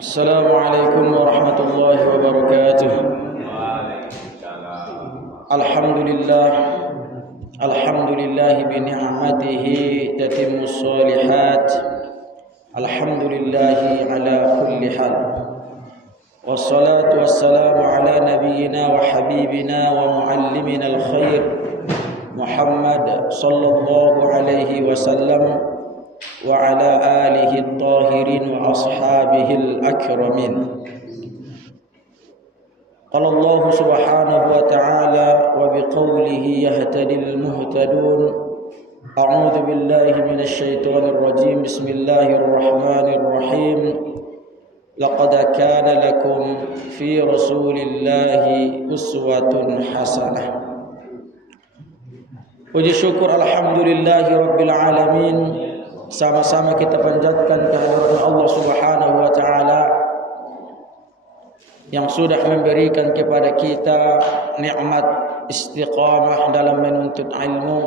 Assalamualaikum warahmatullahi wabarakatuh. Alhamdulillah, alhamdulillah bi ni'matihi tatimmus shalihat. Alhamdulillah ala kulli hal. Wassalatu wassalamu ala nabiyyina wa habibina wa muallimina al-khair Muhammad sallallahu alaihi wasallam wa ala alihi at-tahirin wa ashabihi al-akramin. Qala Allah subhanahu wa ta'ala wa biqawlihi yahtadil muhtadun. A'udzu billahi minasy syaithanir rajim. Bismillahir rahmanir rahim. Laqad kana lakum fi Rasulillahi uswatun hasanah. Puji syukur alhamdulillahi rabbil alamin. Sama-sama kita panjatkan kehadirat Allah Subhanahu wa taala yang sudah memberikan kepada kita nikmat istiqamah dalam menuntut ilmu.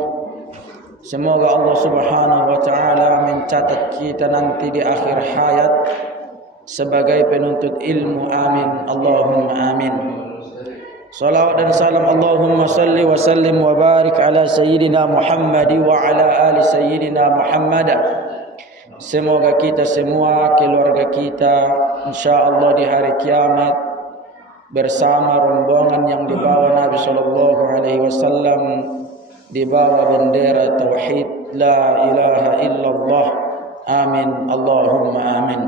Semoga Allah Subhanahu wa taala mencatat kita nanti di akhir hayat sebagai penuntut ilmu. Amin, Allahumma amin. Salawat dan salam Allahumma salli wa sallim wa barik ala sayyidina Muhammad wa ala ali sayyidina Muhammad. Semoga kita semua, keluarga kita insyaallah di hari kiamat bersama rombongan yang dibawa Nabi sallallahu alaihi wasallam, dibawa bendera tauhid la ilaha illallah. Amin, Allahumma amin.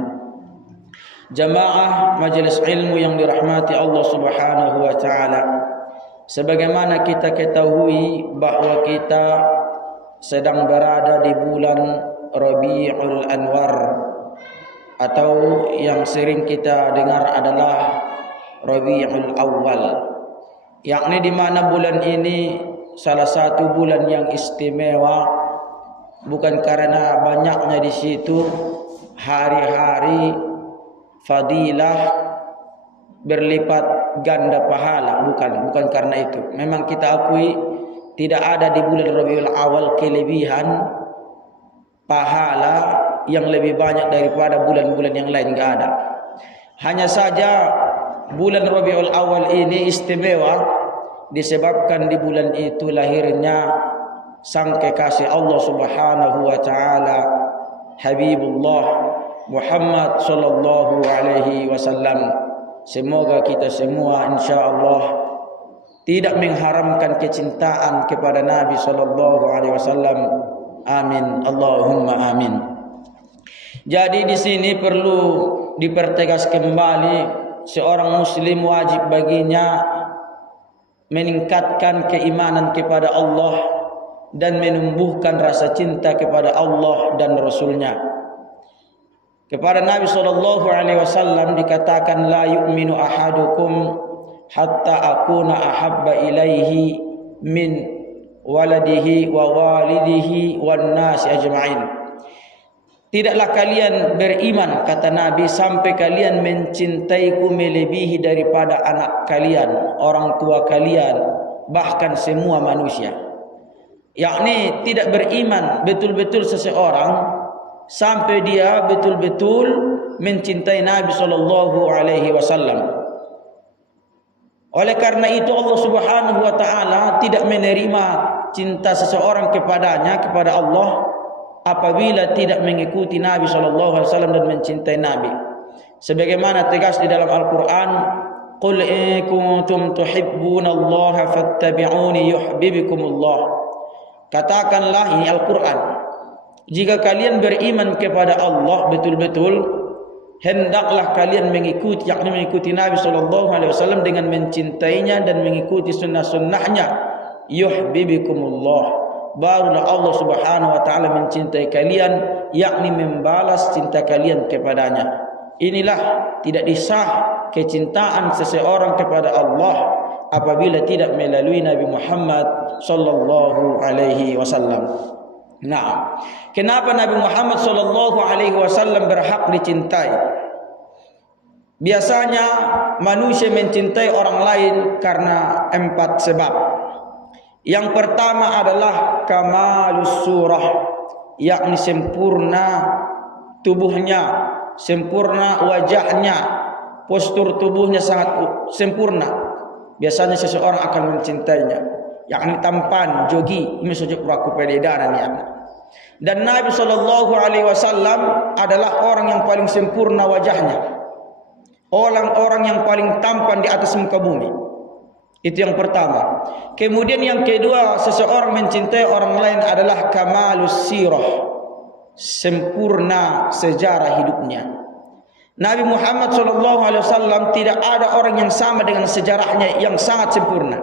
Jamaah majelis ilmu yang dirahmati Allah Subhanahu wa taala, sebagaimana kita ketahui bahwa kita sedang berada di bulan Rabiul Anwar, atau yang sering kita dengar adalah Rabiul Awal, yakni di mana bulan ini salah satu bulan yang istimewa, bukan karena banyaknya di situ hari-hari fadilah berlipat ganda pahala, bukan karena itu. Memang kita akui tidak ada di bulan Rabiul Awal kelebihan pahala yang lebih banyak daripada bulan-bulan yang lain, enggak ada. Hanya saja bulan Rabiul Awal ini istimewa disebabkan di bulan itu lahirnya sang kekasih Allah Subhanahu wa taala, Habibullah Muhammad sallallahu alaihi wasallam. Semoga kita semua insyaallah tidak mengharamkan kecintaan kepada Nabi sallallahu alaihi wasallam. Amin, Allahumma amin. Jadi di sini perlu dipertegas kembali, seorang muslim wajib baginya meningkatkan keimanan kepada Allah dan menumbuhkan rasa cinta kepada Allah dan Rasulnya. Kepada Nabi sallallahu alaihi wasallam dikatakan, la yu'minu ahadukum hatta akuna ahabba ilaihi min waladihi wa walidihi wan nasi ajma'in. Tidaklah kalian beriman, kata Nabi, sampai kalian mencintaiku melebihi daripada anak kalian, orang tua kalian, bahkan semua manusia. Yakni tidak beriman betul-betul seseorang sampai dia betul-betul mencintai Nabi sallallahu alaihi wasallam. Oleh karena itu Allah Subhanahu wa taala tidak menerima cinta seseorang kepadanya, kepada Allah, apabila tidak mengikuti Nabi sallallahu alaihi wasallam dan mencintai Nabi. Sebagaimana tegas di dalam Al-Qur'an, qul in kuntum tuhibbunallaha fattabi'uni yuhibbukumullah. Katakanlah, ini Al-Qur'an, jika kalian beriman kepada Allah betul-betul, hendaklah kalian mengikuti, yakni mengikuti Nabi sallallahu alaihi wasallam dengan mencintainya dan mengikuti sunnah-sunnahnya. Yuhibbukumullah, barulah Allah Subhanahu wa taala mencintai kalian, yakni membalas cinta kalian kepadanya. Inilah tidak disah kecintaan seseorang kepada Allah apabila tidak melalui Nabi Muhammad sallallahu alaihi wasallam. Nah, kenapa Nabi Muhammad sallallahu alaihi wasallam berhak dicintai? Biasanya manusia mencintai orang lain karena 4 sebab. Yang pertama adalah kamalus surah, yakni sempurna tubuhnya, sempurna wajahnya, postur tubuhnya sangat sempurna, biasanya seseorang akan mencintainya. Yakni tampan, jogi, ini saja peraku peredaran ya. Dan Nabi SAW adalah orang yang paling sempurna wajahnya, orang yang paling tampan di atas muka bumi. Itu yang pertama. Kemudian yang kedua, seseorang mencintai orang lain adalah kamalus sirah, sempurna sejarah hidupnya. Nabi Muhammad SAW tidak ada orang yang sama dengan sejarahnya yang sangat sempurna.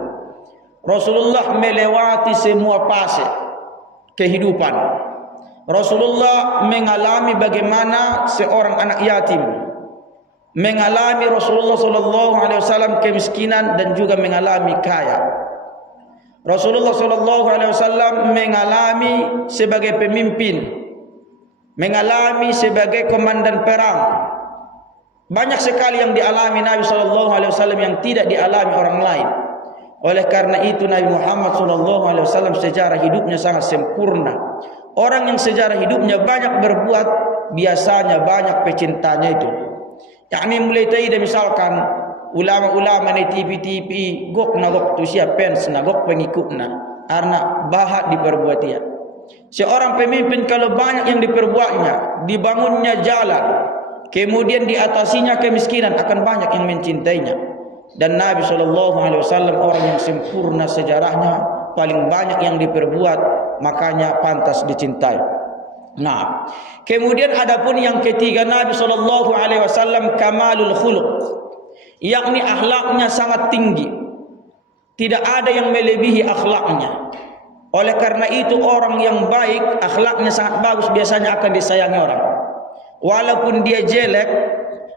Rasulullah melewati semua fase kehidupan. Rasulullah mengalami bagaimana seorang anak yatim, mengalami Rasulullah SAW kemiskinan dan juga mengalami kaya. Rasulullah SAW mengalami sebagai pemimpin, mengalami sebagai komandan perang. Banyak sekali yang dialami Nabi SAW yang tidak dialami orang lain. Oleh karena itu Nabi Muhammad SAW sejarah hidupnya sangat sempurna. Orang yang sejarah hidupnya banyak berbuat, biasanya banyak pecintanya itu. Yakni mulai tadi misalkan ulama-ulama di TV gok na gok tu siap pens na gok pengikutna karena bahat diperbuat dia. Seorang pemimpin kalau banyak yang diperbuatnya, dibangunnya jalan, kemudian diatasinya kemiskinan, akan banyak yang mencintainya. Dan Nabi SAW orang yang sempurna sejarahnya, paling banyak yang diperbuat, makanya pantas dicintai. Nah, kemudian adapun yang ketiga, Nabi SAW kamalul khuluq, yakni akhlaknya sangat tinggi, tidak ada yang melebihi akhlaknya. Oleh karena itu orang yang baik, akhlaknya sangat bagus, biasanya akan disayangi orang. Walaupun dia jelek,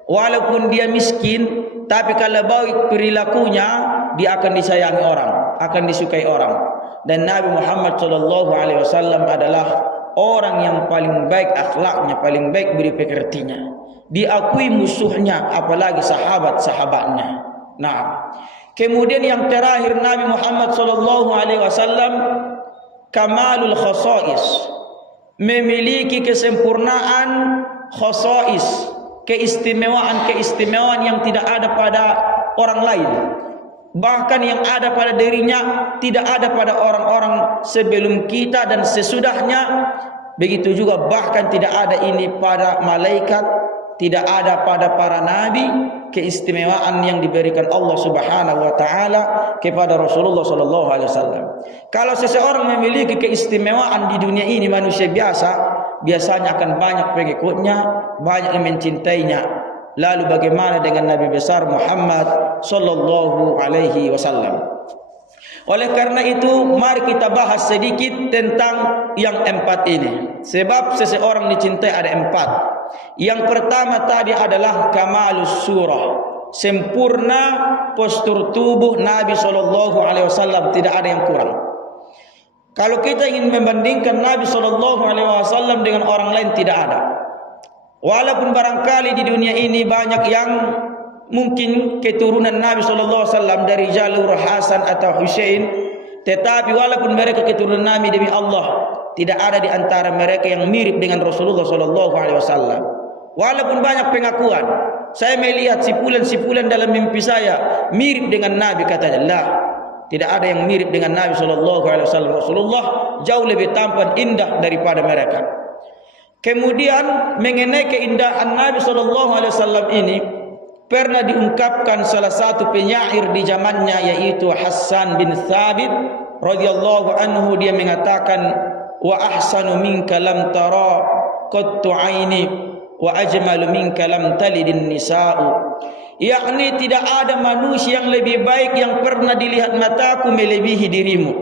walaupun dia miskin, tapi kalau baik perilakunya, dia akan disayangi orang, akan disukai orang. Dan Nabi Muhammad SAW adalah orang yang paling baik akhlaknya, paling baik budi pekertinya, diakui musuhnya, apalagi sahabat-sahabatnya. Nah, kemudian yang terakhir, Nabi Muhammad SAW kamalul khasais, memiliki kesempurnaan khasais, keistimewaan yang tidak ada pada orang lain, bahkan yang ada pada dirinya tidak ada pada orang-orang sebelum kita dan sesudahnya. Begitu juga bahkan tidak ada ini pada malaikat, tidak ada pada para nabi, keistimewaan yang diberikan Allah Subhanahu wa taala kepada Rasulullah sallallahu alaihi wasallam. Kalau seseorang memiliki keistimewaan di dunia ini, manusia biasanya akan banyak pengikutnya, banyak yang mencintainya. Lalu bagaimana dengan Nabi besar Muhammad sallallahu alaihi wasallam? Oleh karena itu, mari kita bahas sedikit tentang yang empat ini. Sebab seseorang dicintai ada empat. Yang pertama tadi adalah kamalus surah, sempurna postur tubuh Nabi SAW, tidak ada yang kurang. Kalau kita ingin membandingkan Nabi SAW dengan orang lain, tidak ada. Walaupun barangkali di dunia ini banyak yang mungkin keturunan Nabi SAW dari jalur Hasan atau Husain, tetapi walaupun mereka keturunan Nabi demi Allah, tidak ada di antara mereka yang mirip dengan Rasulullah SAW. Walaupun banyak pengakuan, saya melihat sipulan-sipulan dalam mimpi saya mirip dengan Nabi, katanya lah, tidak ada yang mirip dengan Nabi SAW. Rasulullah jauh lebih tampan, indah daripada mereka. Kemudian mengenai keindahan Nabi SAW ini pernah diungkapkan salah satu penyair di zamannya, yaitu Hasan bin Thabit radhiyallahu anhu. Dia mengatakan, wa ahsanu minka lam tara qattu aini wa ajmalu minka lam talidin nisa'u. Yakni tidak ada manusia yang lebih baik yang pernah dilihat mataku melebihi dirimu,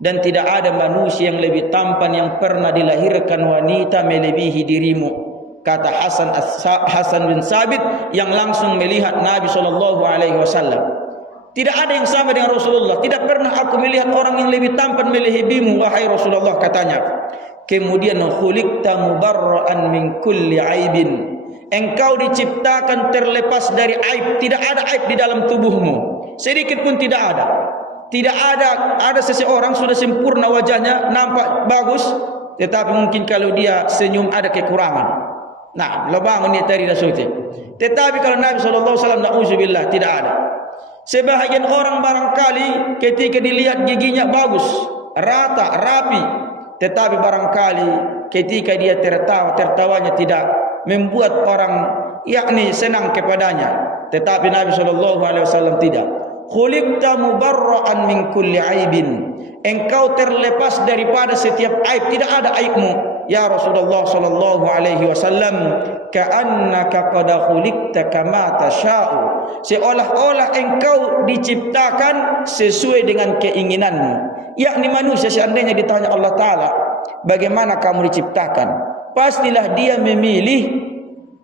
dan tidak ada manusia yang lebih tampan yang pernah dilahirkan wanita melebihi dirimu, kata Hasan bin Thabit yang langsung melihat Nabi SAW. Tidak ada yang sama dengan Rasulullah. Tidak pernah aku melihat orang yang lebih tampan melebihimu, wahai Rasulullah, katanya. Kemudian khuliqta mubarra'an min kulli aibin, engkau diciptakan terlepas dari aib. Tidak ada aib di dalam tubuhmu, sedikit pun tidak ada. Tidak ada seseorang sudah sempurna wajahnya, nampak bagus, tetapi mungkin kalau dia senyum ada kekurangan. Nah, lo bangun dia tadi Rasul. Tetapi kalau Nabi SAW, na'udzubillah, tidak ada. Sebahagian orang barangkali ketika dilihat giginya bagus, rata, rapi, tetapi barangkali ketika dia tertawa, tertawanya tidak membuat orang yakni senang kepadanya. Tetapi Nabi SAW tidak. Khuliqta mubarra'an min kulli aibin. Engkau terlepas daripada setiap aib, tidak ada aibmu. Ya Rasulullah sallallahu alaihi wasallam, ka'annaka qad khuliqta kama tasya'u. Seolah-olah engkau diciptakan sesuai dengan keinginanmu. Yakni manusia seandainya ditanya Allah Ta'ala, bagaimana kamu diciptakan? Pastilah dia memilih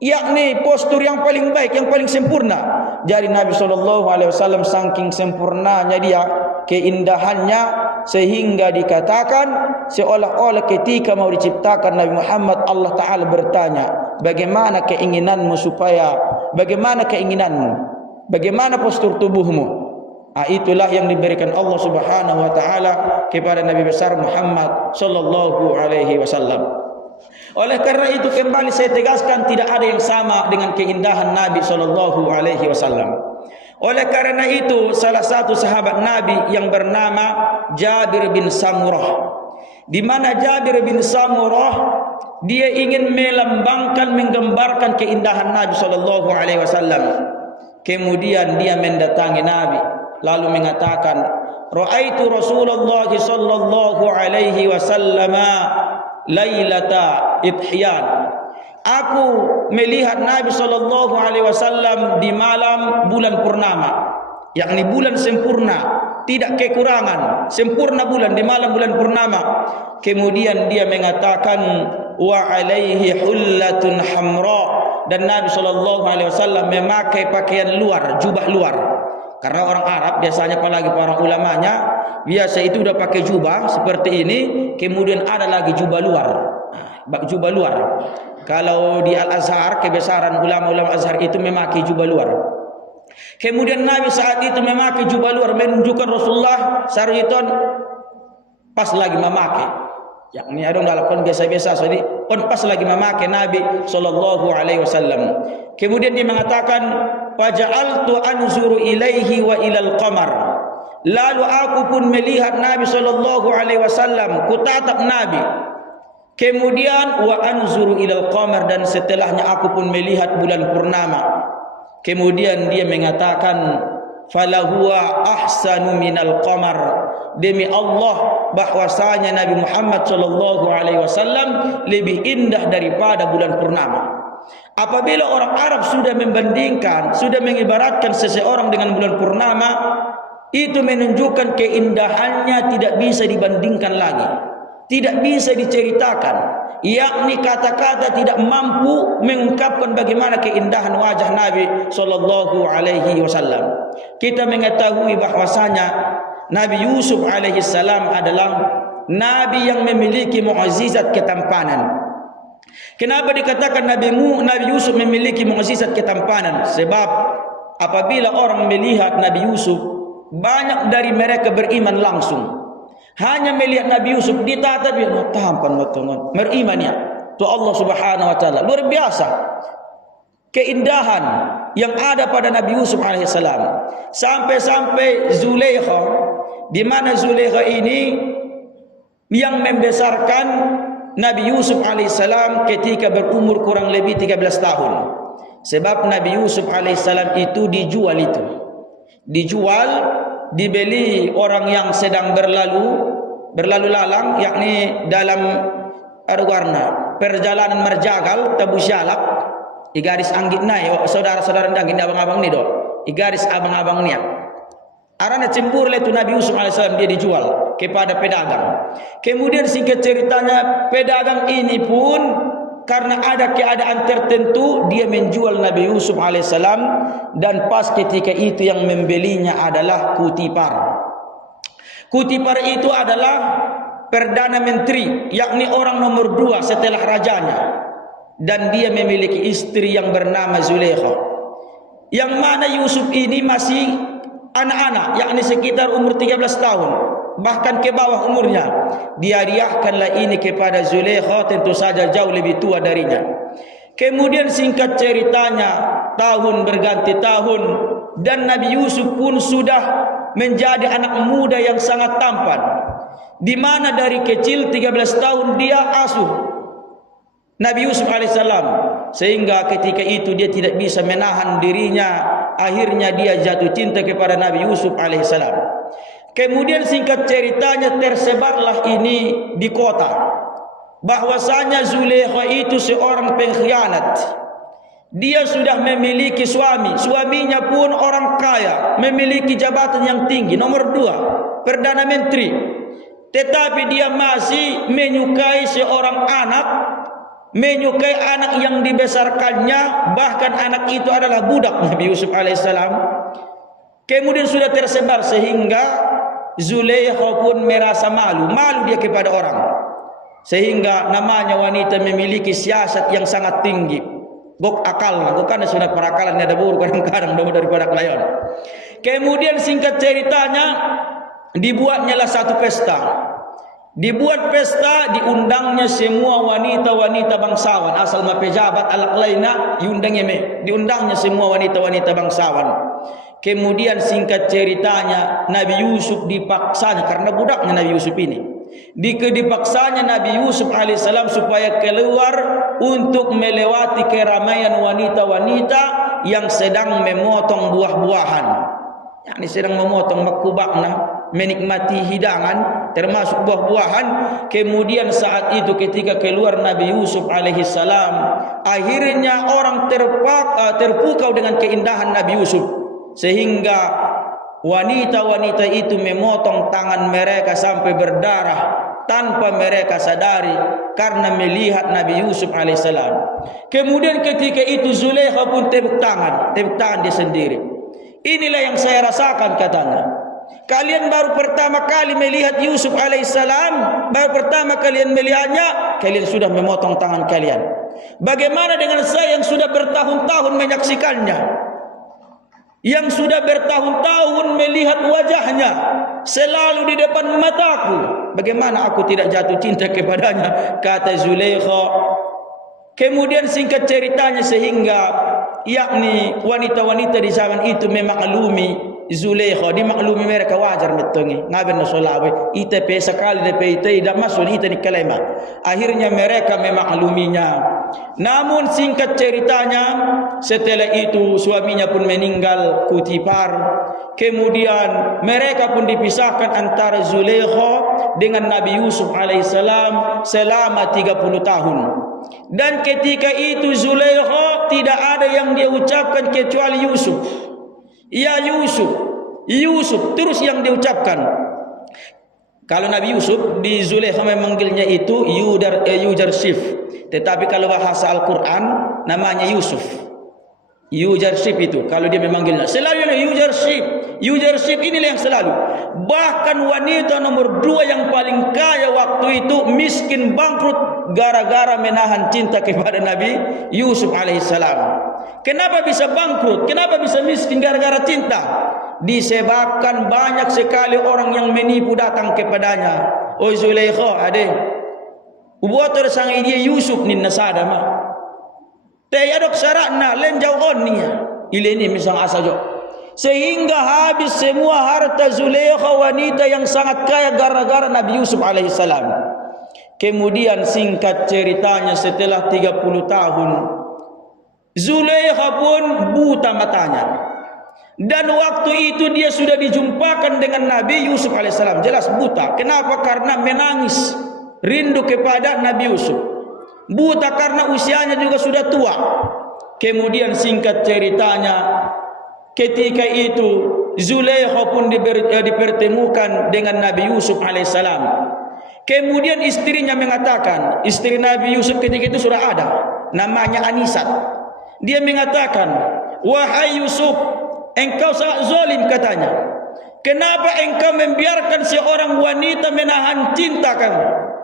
yakni postur yang paling baik, yang paling sempurna. Jadi Nabi SAW saking sempurnanya dia, keindahannya, sehingga dikatakan seolah-olah ketika mau diciptakan Nabi Muhammad, Allah Ta'ala bertanya, bagaimana keinginanmu bagaimana keinginanmu, bagaimana postur tubuhmu. Itulah yang diberikan Allah Subhanahu wa Ta'ala kepada Nabi besar Muhammad sallallahu alaihi wasallam. Oleh karena itu kembali saya tegaskan, tidak ada yang sama dengan keindahan Nabi sallallahu alaihi wasallam. Oleh karena itu salah satu sahabat Nabi yang bernama Jabir bin Samurah, di mana Jabir bin Samurah dia ingin melambangkan, menggambarkan keindahan Nabi sallallahu alaihi wasallam. Kemudian dia mendatangi Nabi lalu mengatakan, "Ra'aitu Rasulullah sallallahu alaihi wasallam lailata idhiyan." Aku melihat Nabi sallallahu alaihi wasallam di malam bulan purnama, yakni bulan sempurna, tidak kekurangan, sempurna bulan di malam bulan purnama. Kemudian dia mengatakan, wa alaihi hullatun hamra, dan Nabi sallallahu alaihi wasallam memakai pakaian luar, jubah luar. Karena orang Arab biasanya, apalagi para ulamanya, biasa itu udah pakai jubah seperti ini, kemudian ada lagi jubah luar. Jubah luar. Kalau di Al-Azhar, kebesaran ulama-ulama Azhar itu memakai jubah luar. Kemudian Nabi saat itu memakai jubah luar, menunjukkan Rasulullah Sariton pas lagi memakai. Yakni ada ngalakan biasa-biasa, jadi pas lagi memakai Nabi sallallahu alaihi wasallam. Kemudian dia mengatakan, faja'altu anzuru ilaihi wa ilal qamar. Lalu aku pun melihat Nabi sallallahu alaihi wasallam, kutatap Nabi. Kemudian wa anzuru ilal qamar, dan setelahnya aku pun melihat bulan purnama. Kemudian dia mengatakan, falahuwa ahsanu minal qamar. Demi Allah bahwasanya Nabi Muhammad sallallahu alaihi wasallam lebih indah daripada bulan purnama. Apabila orang Arab sudah membandingkan, sudah mengibaratkan seseorang dengan bulan purnama, itu menunjukkan keindahannya tidak bisa dibandingkan lagi, tidak bisa diceritakan, yakni kata-kata tidak mampu mengungkapkan bagaimana keindahan wajah Nabi sallallahu alaihi wasallam. Kita mengetahui bahwasanya Nabi Yusuf alaihi salam adalah nabi yang memiliki mukjizat ketampanan. Kenapa dikatakan Nabi Yusuf memiliki mukjizat ketampanan? Sebab apabila orang melihat Nabi Yusuf, banyak dari mereka beriman langsung. Hanya melihat Nabi Yusuf ditatap, dia tampan betul, berimannya to Allah Subhanahu wa taala. Luar biasa keindahan yang ada pada Nabi Yusuf alaihissalam. Sampai-sampai Zulaikha, di mana Zulaikha ini yang membesarkan Nabi Yusuf alaihissalam ketika berumur kurang lebih 13 tahun. Sebab Nabi Yusuf alaihissalam itu dijual, dibeli orang yang sedang berlalu lalang, yakni dalam warna perjalanan merjagal tabu syalak igaris anggit naik saudara-saudara dangin abang-abang ni do igaris abang-abang niat arana cembur le tu Nabi Yusuf alaihissalam, dia dijual kepada pedagang. Kemudian singkat ceritanya, pedagang ini pun karena ada keadaan tertentu dia menjual Nabi Yusuf alaihissalam, dan pas ketika itu yang membelinya adalah Kutipar. Kutipar itu adalah perdana menteri, yakni orang nomor 2 setelah rajanya, dan dia memiliki istri yang bernama Zulaikha, yang mana Yusuf ini masih anak-anak, yakni sekitar umur 13 tahun, bahkan ke bawah umurnya. Dihadiahkanlah ini kepada Zulaikha, tentu saja jauh lebih tua darinya. Kemudian singkat ceritanya, tahun berganti tahun dan Nabi Yusuf pun sudah menjadi anak muda yang sangat tampan, di mana dari kecil 13 tahun dia asuh Nabi Yusuf alaihissalam, sehingga ketika itu dia tidak bisa menahan dirinya, akhirnya dia jatuh cinta kepada Nabi Yusuf alaihissalam. Kemudian singkat ceritanya tersebarlah ini di kota bahwasanya Zulaikha itu seorang pengkhianat. Dia sudah memiliki suami, suaminya pun orang kaya, memiliki jabatan yang tinggi, nomor 2, Perdana Menteri. Tetapi dia masih menyukai seorang anak, menyukai anak yang dibesarkannya, bahkan anak itu adalah budak Nabi Yusuf alaihissalam. Kemudian sudah tersebar sehingga Zulaikha pun merasa malu dia kepada orang, sehingga namanya wanita memiliki siasat yang sangat tinggi. Bok akal, bukan sunat perakalan ada buruk kadang-kadang daripada kelayon. Kemudian singkat ceritanya dibuatnyalah satu pesta. Dibuat pesta, diundangnya semua wanita-wanita bangsawan asal pejabat alak lainnya diundangnya semua wanita-wanita bangsawan. Kemudian singkat ceritanya Nabi Yusuf dipaksanya, karena budaknya Nabi Yusuf ini dipaksanya Nabi Yusuf alaihissalam supaya keluar untuk melewati keramaian wanita-wanita yang sedang memotong buah-buahan, yakni sedang memotong makubakna, menikmati hidangan termasuk buah-buahan. Kemudian saat itu ketika keluar Nabi Yusuf alaihissalam, akhirnya orang terpukau dengan keindahan Nabi Yusuf, sehingga wanita-wanita itu memotong tangan mereka sampai berdarah tanpa mereka sadari karena melihat Nabi Yusuf alaihissalam. Kemudian ketika itu Zulaikha pun tepuk tangan dia sendiri. Inilah yang saya rasakan, katanya. Kalian baru pertama kali melihat Yusuf alaihissalam, baru pertama kalian melihatnya, kalian sudah memotong tangan kalian. Bagaimana dengan saya yang sudah bertahun-tahun menyaksikannya, yang sudah bertahun-tahun melihat wajahnya selalu di depan mataku? Bagaimana aku tidak jatuh cinta kepadanya, kata Zulaikha. Kemudian singkat ceritanya sehingga yakni wanita-wanita di zaman itu memaklumi Zulaikha, dimaklumi mereka wajar metongi ngaben solawe ite pe sekali de ite tidak masuk ite ni kalema. Akhirnya mereka memakluminya. Namun singkat ceritanya setelah itu suaminya pun meninggal kutipar. Kemudian mereka pun dipisahkan antara Zulaikha dengan Nabi Yusuf alaihissalam selama 30 tahun. Dan ketika itu Zulaikha tidak ada yang dia ucapkan kecuali Yusuf. Ya Yusuf, Yusuf terus yang diucapkan. Kalau Nabi Yusuf di Zulaikha memanggilnya itu Yujarsif. Tetapi kalau bahasa Al-Quran namanya Yusuf. Yujarsif itu kalau dia memanggilnya selalu Yujarsif. Yujarsif inilah yang selalu. Bahkan wanita nomor 2 yang paling kaya waktu itu miskin bangkrut gara-gara menahan cinta kepada Nabi Yusuf alaihissalam. Kenapa bisa bangkrut? Kenapa bisa miskin gara-gara cinta? Disebabkan banyak sekali orang yang menipu datang kepadanya. Oh Zulaikha ade buat sang dia Yusuf ni nasada ma tayadok syaratna len jauhon niya ileni misang asajo, sehingga habis semua harta Zulaikha wanita yang sangat kaya gara-gara Nabi Yusuf alaihissalam. Kemudian singkat ceritanya setelah 30 tahun Zulaikha pun buta matanya. Dan waktu itu dia sudah dijumpakan dengan Nabi Yusuf alaihissalam, jelas buta. Kenapa? Karena menangis rindu kepada Nabi Yusuf. Buta karena usianya juga sudah tua. Kemudian singkat ceritanya ketika itu Zulaikha pun dipertemukan dengan Nabi Yusuf alaihissalam. Kemudian istrinya mengatakan, istri Nabi Yusuf ketika itu sudah ada, namanya Anisat. Dia mengatakan, wahai Yusuf, engkau sangat zalim, katanya. Kenapa engkau membiarkan seorang wanita menahan cinta kamu?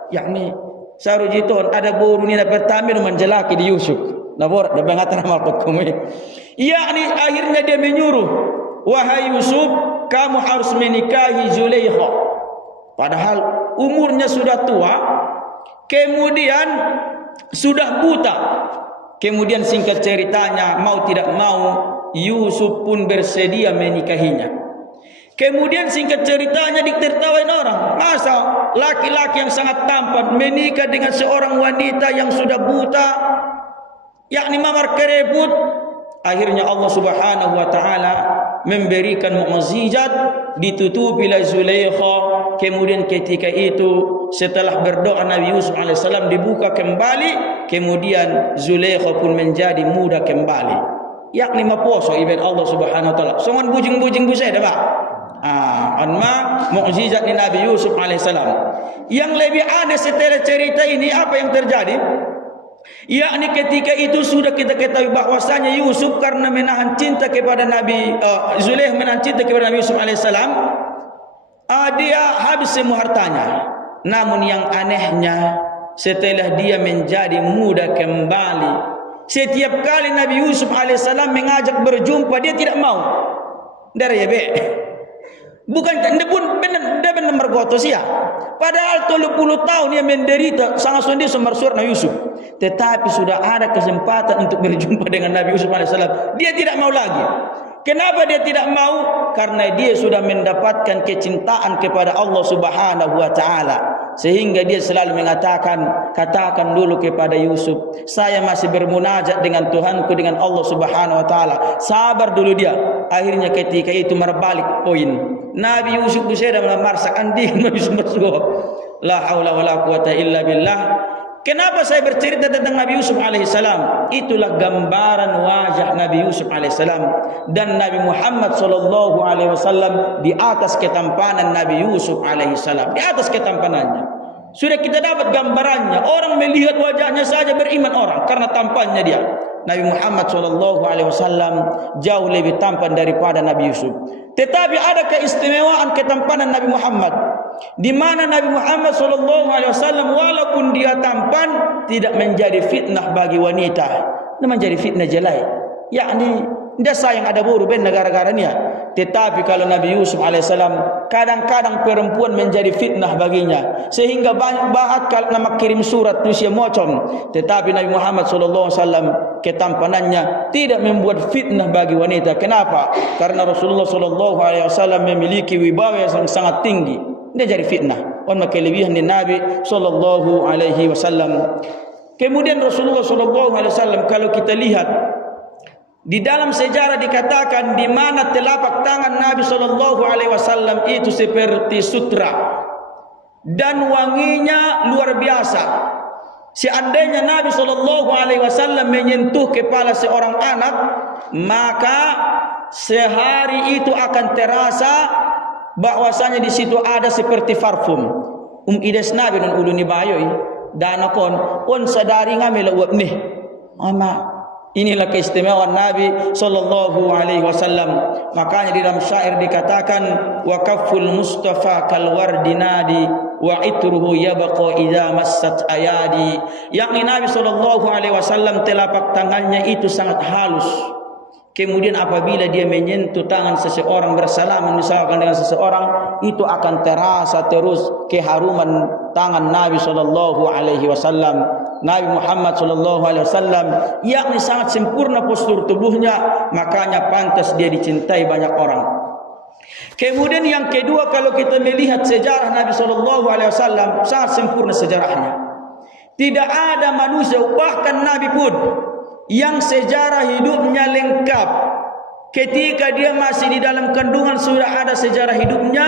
Yakni sarujiton ada boru ni pertama menjelaki di Yusuf. Nabor dia mengatakan malkut kumi. Yakni akhirnya dia menyuruh, wahai Yusuf, kamu harus menikahi Zulaikha. Padahal umurnya sudah tua, kemudian sudah buta. Kemudian singkat ceritanya, mau tidak mau Yusuf pun bersedia menikahinya. Kemudian singkat ceritanya ditertawain orang. Masa laki-laki yang sangat tampan menikah dengan seorang wanita yang sudah buta, yakni mamar kereput. Akhirnya Allah Subhanahu wa taala memberikan mukjizat, ditutupilah Zulaikha. Kemudian ketika itu setelah berdoa Nabi Yusuf alaihissalam dibuka kembali, kemudian Zulaikha pun menjadi muda kembali, yakni maposo ibn Allah Subhanahu wa taala. Songon bujing-bujing busai dah, Pak. Anma mukjizat di Nabi Yusuf alaihissalam. Yang lebih aneh setelah cerita ini apa yang terjadi? Yakni ketika itu sudah kita ketahui bahwasanya Yusuf karena menahan cinta kepada Nabi Zulaikha menahan cinta kepada Nabi Yusuf alaihissalam, dia habis semua hartanya. Namun yang anehnya setelah dia menjadi muda kembali, setiap kali Nabi Yusuf alaihissalam mengajak berjumpa dia tidak mau. Dari ya be. Bukan pun benar mergotos ya. Padahal 30 tahun dia menderita sangat sundi sumber Nabi Yusuf. Tetapi sudah ada kesempatan untuk berjumpa dengan Nabi Yusuf alaihissalam. Dia tidak mau lagi. Kenapa dia tidak mau? Karena dia sudah mendapatkan kecintaan kepada Allah Subhanahu wa taala. Sehingga dia selalu mengatakan, katakan dulu kepada Yusuf, saya masih bermunajat dengan Tuhanku, dengan Allah Subhanahu wa taala. Sabar dulu dia. Akhirnya ketika itu berbalik poin. Nabi Yusuf sudah melamar seandi Nabi Yusuf bersuara. La haula wala quwata illa billah. Kenapa saya bercerita tentang Nabi Yusuf alaihissalam? Itulah gambaran wajah Nabi Yusuf alaihissalam dan Nabi Muhammad sallallahu alaihi wasallam di atas ketampanan Nabi Yusuf alaihissalam, di atas ketampanannya. Sudah kita dapat gambarannya. Orang melihat wajahnya saja beriman orang karena tampannya dia. Nabi Muhammad sallallahu alaihi wasallam jauh lebih tampan daripada Nabi Yusuf. Tetapi ada keistimewaan ketampanan Nabi Muhammad, di mana Nabi Muhammad sallallahu alaihi wasallam walaupun dia tampan tidak menjadi fitnah bagi wanita, tidak menjadi fitnah jelai. Yakni dia sayang ada buru ben negara-negaranya. Tetapi kalau Nabi Yusuf alaihissalam kadang-kadang perempuan menjadi fitnah baginya, sehingga banyak bahat kalau nama kirim surat tu sia mocom. Tetapi Nabi Muhammad sallallahu alaihi wasallam ketampanannya tidak membuat fitnah bagi wanita. Kenapa? Karena Rasulullah sallallahu alaihi wasallam memiliki wibawa yang sangat tinggi. Dia jadi fitnah. On kelebihan di Nabi sallallahu alaihi wasallam. Kemudian Rasulullah sallallahu alaihi wasallam kalau kita lihat di dalam sejarah dikatakan di mana telapak tangan Nabi sallallahu alaihi wasallam itu seperti sutra dan wanginya luar biasa. Seandainya Nabi sallallahu alaihi wasallam menyentuh kepala seorang anak, maka sehari itu akan terasa bahwasanya di situ ada seperti parfum. Ides Nabi dan uluni bayoi danakon on sadari ngamela uap nih. Ama inilah keistimewaan Nabi sallallahu alaihi wasallam. Makanya di dalam syair dikatakan wa kafful mustafa kal wardi nadi wa itruhu yabqa idza massat ayadi. Yakni Nabi sallallahu alaihi wasallam telapak tangannya itu sangat halus. Kemudian apabila dia menyentuh tangan seseorang bersalaman misalkan dengan seseorang, itu akan terasa terus keharuman tangan Nabi sallallahu alaihi wasallam. Nabi Muhammad sallallahu alaihi wasallam yakni sangat sempurna postur tubuhnya, makanya pantas dia dicintai banyak orang. Kemudian yang kedua, kalau kita melihat sejarah Nabi sallallahu alaihi wasallam sangat sempurna sejarahnya. Tidak ada manusia bahkan Nabi pun yang sejarah hidupnya lengkap. Ketika dia masih di dalam kandungan sudah ada sejarah hidupnya,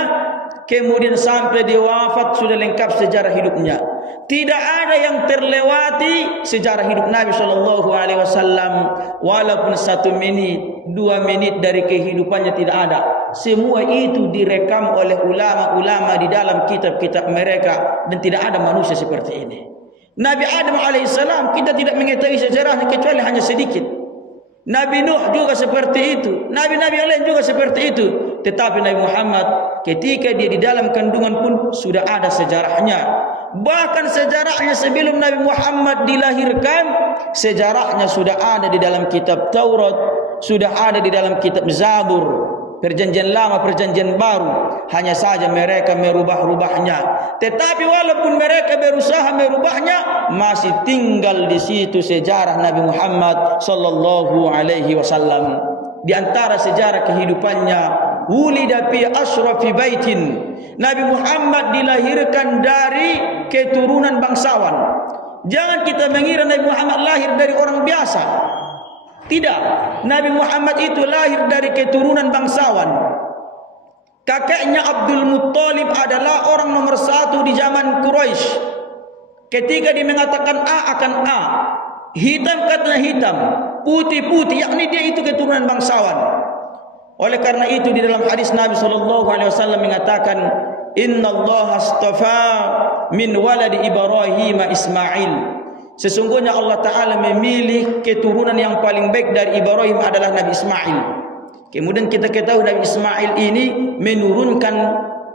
kemudian sampai dia wafat sudah lengkap sejarah hidupnya. Tidak ada yang terlewati sejarah hidup Nabi sallallahu alaihi wasallam walaupun 1 menit, 2 menit dari kehidupannya tidak ada. Semua itu direkam oleh ulama-ulama di dalam kitab-kitab mereka dan tidak ada manusia seperti ini. Nabi Adam alaihissalam kita tidak mengetahui sejarahnya kecuali hanya sedikit. Nabi Nuh juga seperti itu. Nabi-nabi yang lain juga seperti itu. Tetapi Nabi Muhammad ketika dia di dalam kandungan pun sudah ada sejarahnya. Bahkan sejarahnya sebelum Nabi Muhammad dilahirkan, sejarahnya sudah ada di dalam kitab Taurat, sudah ada di dalam kitab Zabur, perjanjian lama, perjanjian baru. hanya saja mereka merubah-rubahnya. Tetapi walaupun mereka berusaha merubahnya, masih tinggal di situ sejarah Nabi Muhammad sallallahu alaihi wasallam. Di antara sejarah kehidupannya, wulida fi asrafi baitin. Nabi Muhammad dilahirkan dari keturunan bangsawan. Jangan kita mengira Nabi Muhammad lahir dari orang biasa. Tidak, Nabi Muhammad itu lahir dari keturunan bangsawan. Kakeknya Abdul Muttalib adalah orang nomor 1 di zaman Quraisy. Ketika dia mengatakan A akan A, hitam kata hitam, putih-putih, yakni dia itu keturunan bangsawan. Oleh karena itu di dalam hadis Nabi SAW mengatakan, Inna Allah astafa min waladi Ibrahim Ismail. Sesungguhnya Allah Ta'ala memilih keturunan yang paling baik dari Ibrahim adalah Nabi Ismail. Kemudian kita ketahui Nabi Ismail ini menurunkan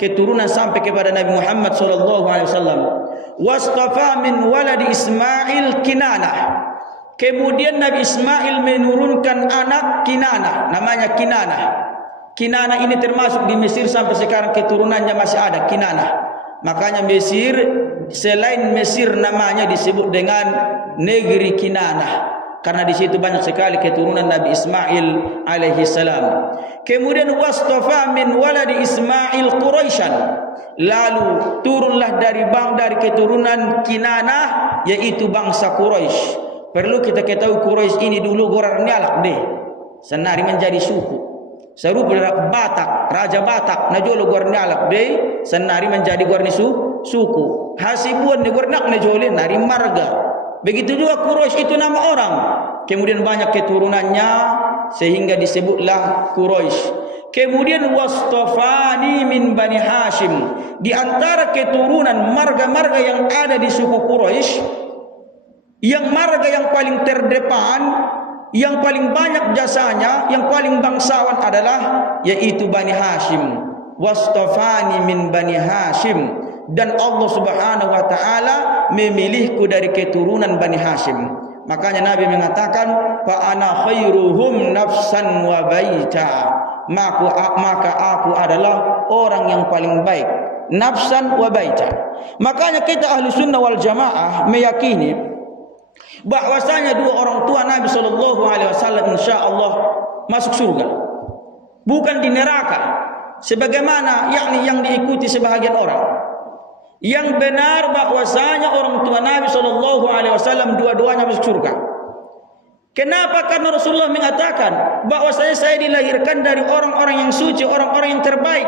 keturunan sampai kepada Nabi Muhammad SAW. Wastafa min waladi Ismail Kinanah. Kemudian Nabi Ismail menurunkan anak Kinanah, namanya Kinanah. Kinanah ini termasuk di Mesir sampai sekarang keturunannya masih ada, Kinanah. Makanya Mesir, selain Mesir namanya disebut dengan negeri Kinanah, karena di situ banyak sekali keturunan Nabi Ismail alaihi salam. Kemudian wastafa min waladi Ismail Quraisyan. Lalu turunlah dari keturunan Kinanah, yaitu bangsa Quraisy. Perlu kita ketahui Quraisy ini dulu Gorar Nialak deh, senari menjadi suku. Serupa Batak, Raja Batak, najolo Gorar Nialak deh, senari menjadi Gorar suku. Hasibuan di Gorar Nialak najole nari marga. Begitu juga Quraisy itu nama orang. Kemudian banyak keturunannya sehingga disebutlah Quraisy. Kemudian wastafani min Bani Hashim. Di antara keturunan marga-marga yang ada di suku Quraisy, yang marga yang paling terdepan, yang paling banyak jasanya, yang paling bangsawan adalah yaitu Bani Hashim. Wastafani min Bani Hashim. Dan Allah Subhanahu wa taala memilihku dari keturunan Bani Hashim. Makanya Nabi mengatakan, fa ana khairuhum nafsan wa baita. Maka aku adalah orang yang paling baik nafsan wa baita. Makanya kita ahli sunnah wal jamaah meyakini bahwasanya dua orang tua Nabi sallallahu alaihi wasallam insyaallah masuk surga, bukan di neraka sebagaimana yakni yang diikuti sebahagian orang. Yang benar bahwasanya orang tua Nabi sallallahu alaihi wasallam dua-duanya masuk surga. Kenapa? Karena Rasulullah mengatakan bahwasanya saya dilahirkan dari orang-orang yang suci, orang-orang yang terbaik.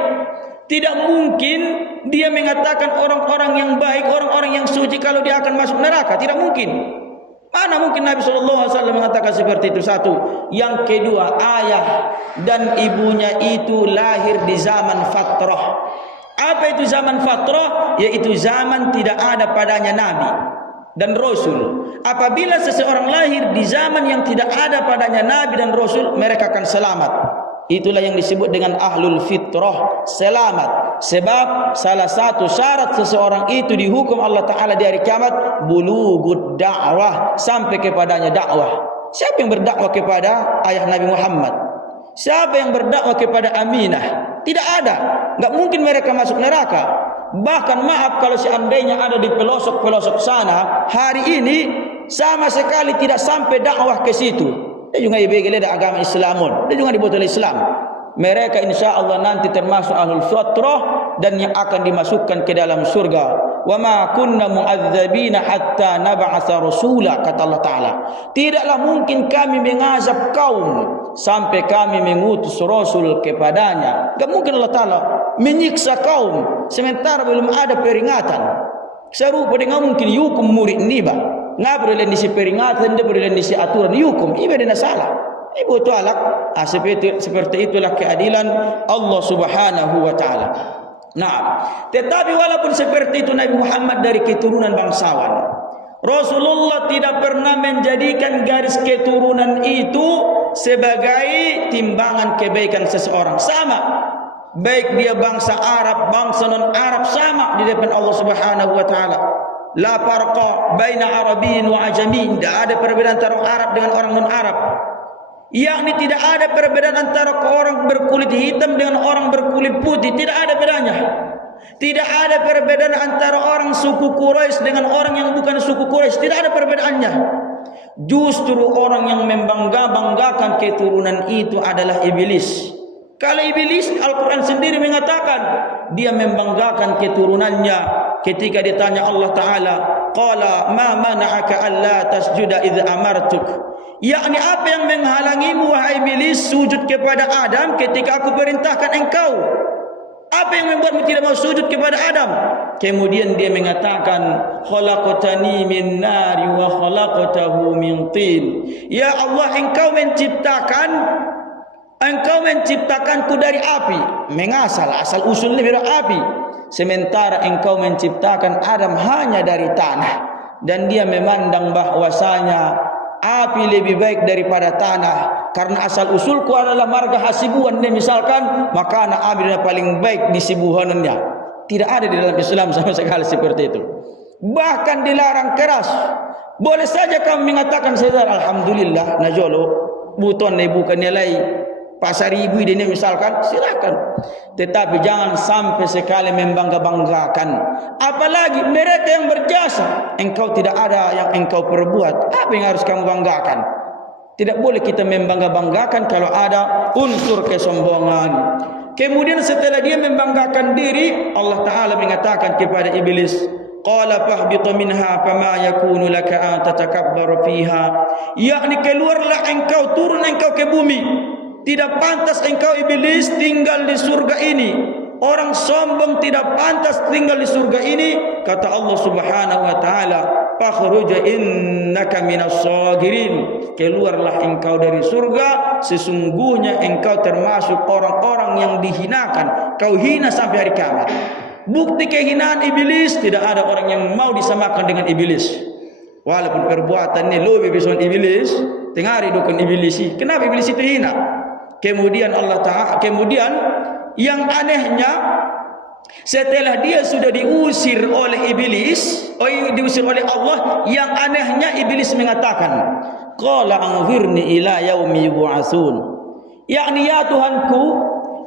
Tidak mungkin dia mengatakan orang-orang yang baik, orang-orang yang suci kalau dia akan masuk neraka. Tidak mungkin. Mana mungkin Nabi SAW mengatakan seperti itu? Satu. Yang kedua, ayah dan ibunya itu lahir di zaman fatrah. Apa itu zaman fatrah? Yaitu zaman tidak ada padanya Nabi dan Rasul. Apabila seseorang lahir di zaman yang tidak ada padanya Nabi dan Rasul, mereka akan selamat. Itulah yang disebut dengan ahlul fitrah, selamat. Sebab salah satu syarat seseorang itu dihukum Allah Ta'ala di hari kiamat, bulughud da'wah, sampai kepadanya dakwah. Siapa yang berdakwah kepada ayah Nabi Muhammad? Siapa yang berdakwah kepada Aminah? Tidak ada. Enggak mungkin mereka masuk neraka. Bahkan maaf kalau seandainya ada di pelosok-pelosok sana, hari ini sama sekali tidak sampai dakwah ke situ. Dia juga ibegele da agama Islamun. Dia juga dibuat oleh Islam. Mereka insya Allah nanti termasuk ahlul fitrah dan yang akan dimasukkan ke dalam surga. Wa ma kunna mu'adzabina hatta nab'atsa rasula, kata Allah Ta'ala. Tidaklah mungkin kami mengazab kaum sampai kami mengutus rasul kepadanya. Enggak mungkin Allah Ta'ala menyiksa kaum sementara belum ada peringatan. Serupa dengan mungkin hukum murid niba. Nggak boleh disi peringatan, dia boleh disi aturan hukum. Ini beda salah. Ibu tu alak. Seperti itulah keadilan Allah Subhanahu wa taala. Nah, tetapi walaupun seperti itu Nabi Muhammad dari keturunan bangsawan, Rasulullah tidak pernah menjadikan garis keturunan itu sebagai timbangan kebaikan seseorang. Sama, baik dia bangsa Arab, bangsa non Arab, sama di depan Allah Subhanahu wa taala. La farqa baina arabiyyin wa ajamiyyin. Tidak ada perbedaan antara orang Arab dengan orang non Arab. yakni tidak ada perbedaan antara orang berkulit hitam dengan orang berkulit putih, tidak ada bedanya. Tidak ada perbedaan antara orang suku Quraisy dengan orang yang bukan suku Quraisy, tidak ada perbedaannya. Justru orang yang membangga-banggakan keturunan itu adalah iblis. Kalau iblis, Al-Quran sendiri mengatakan dia membanggakan keturunannya. Ketika ditanya Allah Ta'ala, qala ma mana'aka alla tasjuda idh amartuk, yakni apa yang menghalangimu wahai iblis sujud kepada Adam ketika aku perintahkan engkau? Apa yang membuatmu tidak mau sujud kepada Adam? Kemudian dia mengatakan, khalaqtani min nari wa khalaqtahu min tin. Ya Allah, engkau menciptakanku dari api. Asal usulnya dari api. Sementara engkau menciptakan Adam hanya dari tanah. Dan dia memandang bahwasanya api lebih baik daripada tanah, karena asal usulku adalah marga hasibuan misalkan, maka anak api paling baik di sibuhannya. Tidak ada di dalam Islam sama sekali seperti itu. Bahkan dilarang keras. Boleh saja kamu mengatakan saja alhamdulillah najolo buton bukan nilai pasar ibu ini misalkan, silakan. Tetapi jangan sampai sekali membangga-banggakan. Apalagi mereka yang berjasa, engkau tidak ada yang engkau perbuat, apa yang harus kamu banggakan? Tidak boleh kita membangga-banggakan kalau ada unsur kesombongan. Kemudian setelah dia membanggakan diri, Allah Ta'ala mengatakan kepada iblis, qala fahbitu minha fama yakunu laka an tatakabbaru fiha, yakni keluarlah engkau, turun engkau ke bumi. Tidak pantas engkau iblis tinggal di surga ini. Orang sombong tidak pantas tinggal di surga ini. Kata Allah Subhanahu wa taala, fakhruj innaka minas sagirin. Keluarlah engkau dari surga, sesungguhnya engkau termasuk orang-orang yang dihinakan. Kau hina sampai hari kiamat. Bukti kehinaan iblis, tidak ada orang yang mau disamakan dengan iblis. Walaupun perbuatannya lebih besar iblis, tengah dukun iblis. Kenapa iblis itu hina? Kemudian Allah Ta'ala, kemudian yang anehnya, setelah dia sudah diusir oleh iblis, diusir oleh Allah, yang anehnya iblis mengatakan, qala anzirni ila yaumi yub'atsun, yakni ya Tuhanku,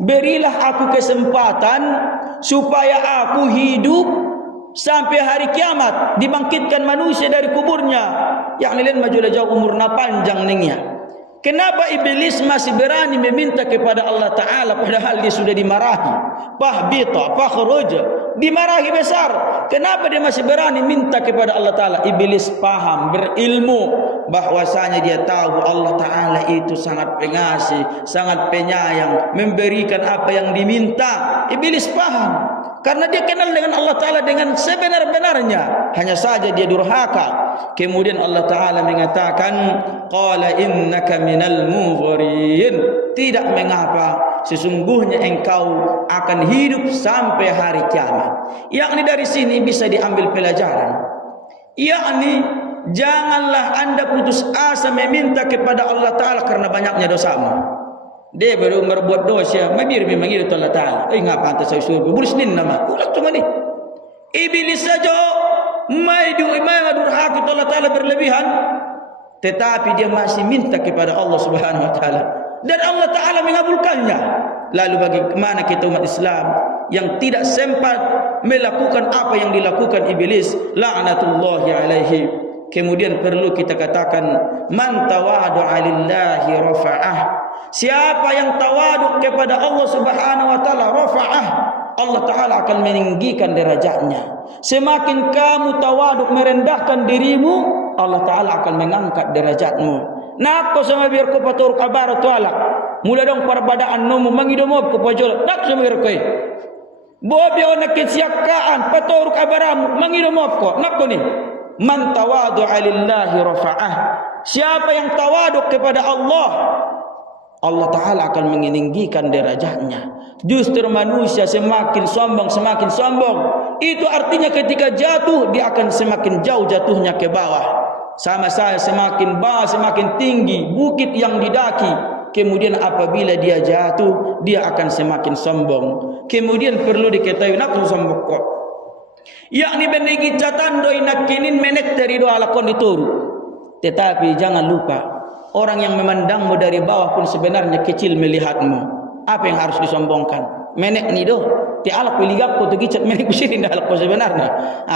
berilah aku kesempatan supaya aku hidup sampai hari kiamat, dibangkitkan manusia dari kuburnya. Yakni lain maju jauh umurna panjang ningnya. Kenapa iblis masih berani meminta kepada Allah Ta'ala padahal dia sudah dimarahi? Fahbita, fakhruj, dimarahi besar. Kenapa dia masih berani minta kepada Allah Ta'ala? Iblis paham, berilmu bahwasanya dia tahu Allah Ta'ala itu sangat pengasih, sangat penyayang, memberikan apa yang diminta. Iblis paham karena dia kenal dengan Allah Ta'ala dengan sebenar-benarnya. Hanya saja dia durhaka. Kemudian Allah Ta'ala mengatakan, qala innaka minal munzirin, tidak mengapa, sesungguhnya engkau akan hidup sampai hari kiamat. Yakni dari sini bisa diambil pelajaran, yakni janganlah anda putus asa meminta kepada Allah Ta'ala karena banyaknya dosamu. Dia baru berbuat dosa, mabir memang itu Allah Ta'ala. Ngapa anta saya suruh bulis nin nama? Ulah cuma ni. Iblis saja mai durhaka Allah Ta'ala berlebihan, tetapi dia masih minta kepada Allah Subhanahu wa Ta'ala dan Allah Ta'ala mengabulkannya. Lalu bagaimana kita umat Islam yang tidak sempat melakukan apa yang dilakukan iblis, la'natullahi alaihi. Kemudian perlu kita katakan, man tawadu'a lillahi rafa'ah. Siapa yang tawaduk kepada Allah Subhanahu wa Ta'ala, rafa'ah, Allah Ta'ala akan meninggikan derajatnya. Semakin kamu tawaduk merendahkan dirimu, Allah Ta'ala akan mengangkat derajatmu. Nak ko sama biar ko patur kabar tuala. Mula dong perbadaan nomu mangidomop ko pajol. Nak sama biar ko. Bobi ona kesiakaan patur kabaramu mangidomop ko. Nak ko ni. Man tawadu'a lillahi rafa'ah. Siapa yang tawaduk kepada Allah, Allah Ta'ala akan meninggikan derajatnya. Justru manusia semakin sombong, itu artinya ketika jatuh dia akan semakin jauh jatuhnya ke bawah. Sama saya semakin bawah, semakin tinggi bukit yang didaki. Kemudian apabila dia jatuh, dia akan semakin sombong. Kemudian perlu diketahui nak sombong kok. Yakni benegi catando inakinin menek dari doa lakon dituru. Tetapi jangan lupa, Orang yang memandangmu dari bawah pun sebenarnya kecil melihatmu. Apa yang harus disombongkan? Menek ni doh. Ti alak piligap ko tu gicat menek kusirin dah alak ko sebenarnya.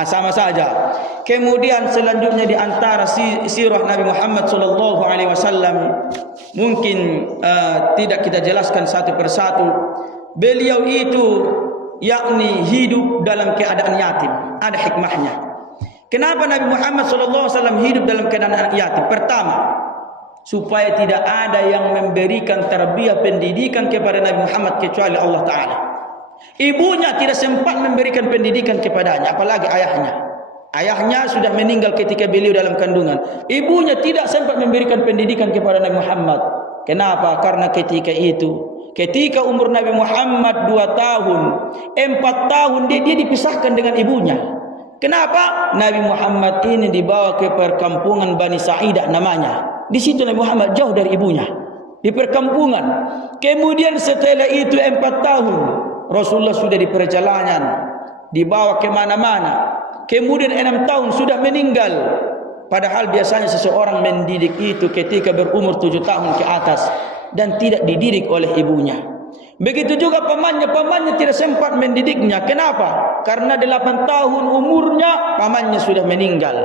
Sama saja. Kemudian selanjutnya di antara sirah Nabi Muhammad sallallahu alaihi wasallam mungkin tidak kita jelaskan satu persatu. Beliau itu yakni hidup dalam keadaan yatim. Ada hikmahnya. Kenapa Nabi Muhammad sallallahu alaihi wasallam hidup dalam keadaan yatim? Pertama, supaya tidak ada yang memberikan tarbiyah pendidikan kepada Nabi Muhammad kecuali Allah Ta'ala. Ibunya tidak sempat memberikan pendidikan kepadanya, apalagi ayahnya. Ayahnya sudah meninggal ketika beliau dalam kandungan. Ibunya tidak sempat memberikan pendidikan kepada Nabi Muhammad. Kenapa? Karena ketika itu, ketika umur Nabi Muhammad 2 tahun, 4 tahun dia dipisahkan dengan ibunya. Kenapa? Nabi Muhammad ini dibawa ke perkampungan Bani Sa'idah namanya. Di situ Nabi Muhammad jauh dari ibunya, di perkampungan. Kemudian setelah itu 4 tahun Rasulullah sudah di perjalanan, dibawa ke mana-mana. Kemudian 6 tahun sudah meninggal. Padahal biasanya seseorang mendidik itu ketika berumur 7 tahun ke atas dan tidak dididik oleh ibunya. Begitu juga pamannya tidak sempat mendidiknya. Kenapa? Karena 8 tahun umurnya pamannya sudah meninggal.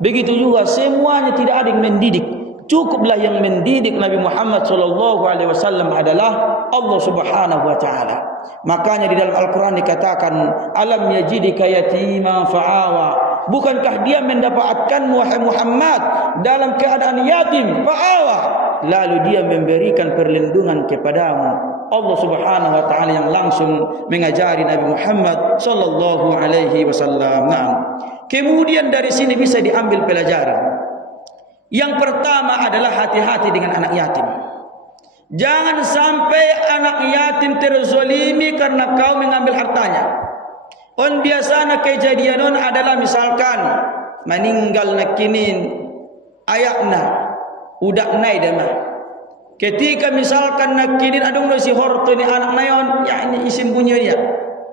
Begitu juga semuanya tidak ada yang mendidik. Cukuplah yang mendidik Nabi Muhammad sallallahu alaihi wasallam adalah Allah Subhanahu wa taala. Makanya di dalam Al-Qur'an dikatakan, alam yajidika yatima fa'awa. Bukankah dia mendapatkanmu wahai Muhammad dalam keadaan yatim fa'awa, lalu dia memberikan perlindungan kepadamu. Allah Subhanahu wa taala yang langsung mengajari Nabi Muhammad sallallahu alaihi wasallam. Nah, kemudian dari sini bisa diambil pelajaran. Yang pertama adalah hati-hati dengan anak yatim. Jangan sampai anak yatim terzolimi karena kau mengambil hartanya. On biasanya kejadian on adalah misalkan meninggal nakinin ayakna udak nai dema. Ketika misalkan nakinin adung si horto ni anak nayon, ya ini isim bunyi dia.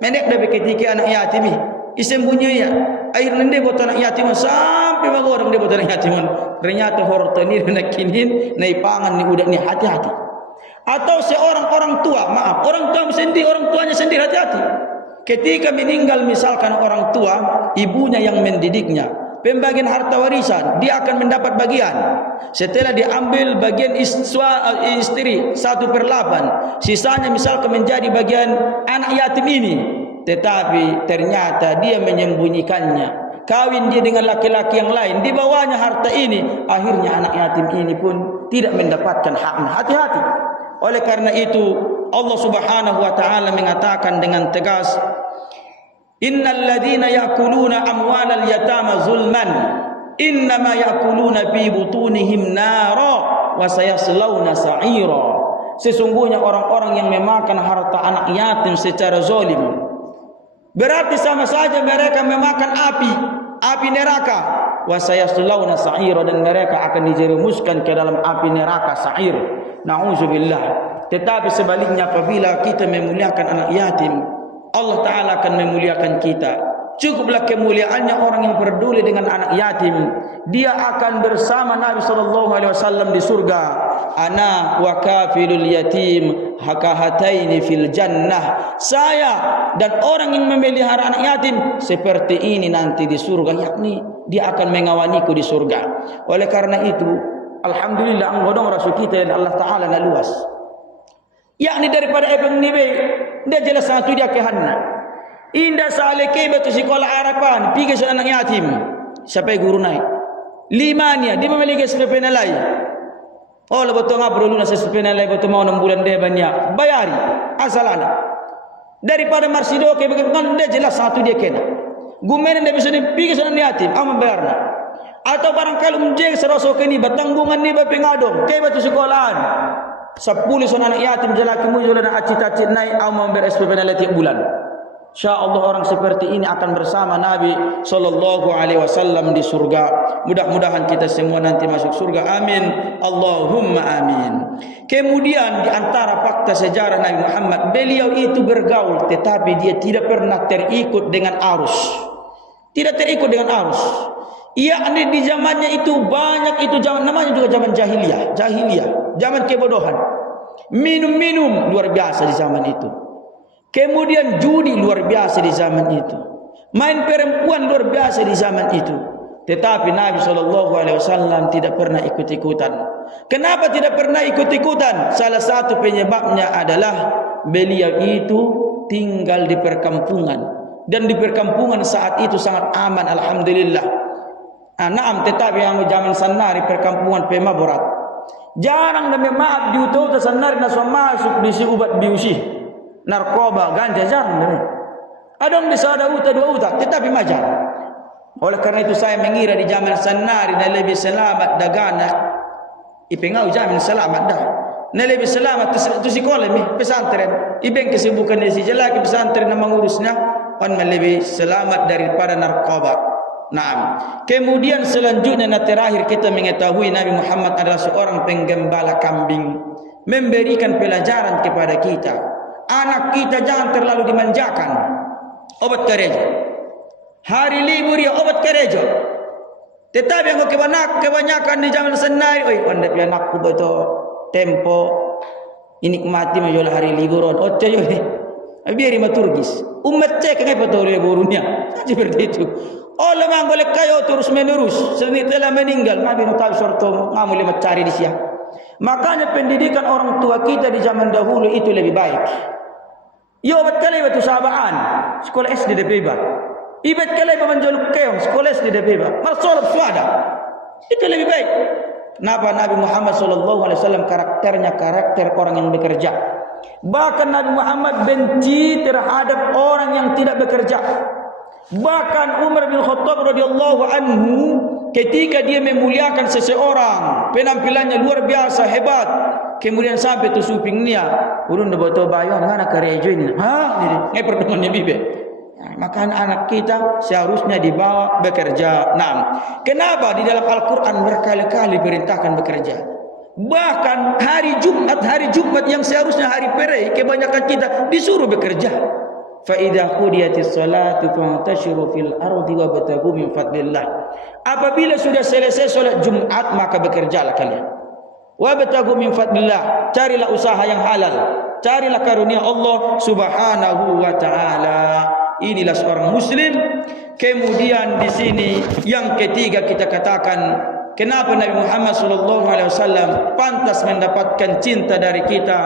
Menek dah ketika anak yatim ni isim bunyi ya. Akhirnya dia buat anak yatim sampai magorang dia buat anak yatim. Ternyata horto ni nakinin nai pangan ni udak ni, hati-hati. Atau seorang orang tua, maaf, orang tua sendiri, orang tuanya sendiri, hati-hati. Ketika meninggal misalkan orang tua, ibunya yang mendidiknya, pembagian harta warisan dia akan mendapat bagian. Setelah diambil bagian istri 1/8, sisanya misalkan menjadi bagian anak yatim ini. Tetapi ternyata dia menyembunyikannya, kawin dia dengan laki-laki yang lain, di bawahnya harta ini. Akhirnya anak yatim ini pun tidak mendapatkan haknya. Hati-hati. Oleh karena itu Allah Subhanahu wa taala mengatakan dengan tegas, innal ladzina ya'kuluna amwalal yatama zulman innama ya'kuluna fi butunihim nara wa sayaslawna sa'ira. Sesungguhnya orang-orang yang memakan harta anak yatim secara zalim, berarti sama saja mereka memakan api neraka. Wa sayaslawna sa'ira, dan mereka akan dijerumuskan ke dalam api neraka sa'ir. Na'udzubillah. Tetapi sebaliknya, apabila kita memuliakan anak yatim, Allah Ta'ala akan memuliakan kita. Cukuplah kemuliaannya orang yang peduli dengan anak yatim, dia akan bersama Nabi SAW di surga. Ana wa kafilul yatim hakahataini fil jannah. Saya dan orang yang memelihara anak yatim seperti ini nanti di surga, yakni dia akan mengawaniku di surga. Oleh karena itu, alhamdulillah anggodong rasul kita yang Allah Ta'ala na luas, yakni daripada ebeng nibe dia jelas satu dia kehanna indah saleke batu sekolah harapan pergi ke anak yatim sampai guru naik limanya dia memiliki SPP nilai. Oh lo betul ngap perlu nasi SPP nilai betul mau 6 bulan dia banyak bayari asalana daripada marsido ke bagaimana dia jelas satu dia kena gumen dia bisa pergi ke anak yatim am bayarna. Atau barangkali menjeng serosok ini batanggungan ni bapengadong ke batu sekolahan 10 anak yatim jalaki mujulan acit-acit naik au member SPP nilai tiap bulan. InsyaAllah orang seperti ini akan bersama Nabi SAW di surga. Mudah-mudahan kita semua nanti masuk surga. Amin. Allahumma amin. Kemudian di antara fakta sejarah Nabi Muhammad, beliau itu bergaul tetapi dia tidak pernah terikut dengan arus. Tidak terikut dengan arus. Yakni di zamannya itu banyak itu zaman namanya juga zaman jahiliyah, zaman kebodohan. Minum-minum luar biasa di zaman itu. Kemudian judi luar biasa di zaman itu. Main perempuan luar biasa di zaman itu. Tetapi Nabi SAW tidak pernah ikut-ikutan. Kenapa tidak pernah ikut-ikutan? Salah satu penyebabnya adalah beliau itu tinggal di perkampungan. Dan di perkampungan saat itu sangat aman, alhamdulillah. Naam, tetapi yang zaman sanari perkampungan pemaborat. Jarang demi maaf diutuh sanari naso masuk di si ubat biusi, narkoba, ganja, jarang demi. Ada bisa ada uta dua uta, tetapi majar. Oleh karena itu saya mengira di zaman sanari na lebih selamat dagana. Ipengau zaman selamat dah. Na lebih selamat tu sekolah mi pesantren. Ibeng kesibukan si jalaki pesantren na mengurusnya on lebih selamat daripada narkoba. Naam. Kemudian selanjutnya terakhir kita mengetahui Nabi Muhammad adalah seorang penggembala kambing, memberikan pelajaran kepada kita. Anak kita jangan terlalu dimanjakan. Obat gereja. Hari libur ya obat gereja. Tetapi yang kebanyakan di zaman senai, oi anda pilih anakku betul tempo inikmati majulah hari liburan. Oh coyo biari maturgis. Umat cek kenapa betul liburnya. Seperti itu. Oh lemang boleh kayo terus menerus setelah meninggal Nabi tahu sorto ngamuli mencari di siang. Makanya pendidikan orang tua kita di zaman dahulu itu lebih baik. Yo betul itu sahabaan sekolah SD DPB. Ibet kala menjoluk keong sekolah SD DPB. Masalah suada itu lebih baik. Kenapa Nabi Muhammad SAW karakternya karakter orang yang bekerja. Bahkan Nabi Muhammad benci terhadap orang yang tidak bekerja. Bahkan Umar bin Khattab radhiyallahu anhu ketika dia memuliakan seseorang, penampilannya luar biasa hebat, kemudian sampai tu suping dia, urun boto bayo mana karejo ini. Ngai pertemuannya bibe. Maka anak kita seharusnya dibawa bekerja. Nah, kenapa di dalam Al-Qur'an berkali-kali perintahkan bekerja? Bahkan hari Jumat yang seharusnya hari pere, kebanyakan kita disuruh bekerja. فَإِذَا قُضِيَتِ الصَّلَاةُ فَانْتَشِرُوا فِي الْأَرْضِ وَابْتَغُوا مِنْ فَضْلِ اللَّهِ. Apabila sudah selesai salat Jumat maka bekerjalah kalian. وَابْتَغُوا مِنْ فَضْلِ اللَّهِ. Carilah usaha yang halal. Carilah karunia Allah Subhanahu wa taala. Inilah seorang muslim. Kemudian di sini yang ketiga kita katakan kenapa Nabi Muhammad SAW pantas mendapatkan cinta dari kita,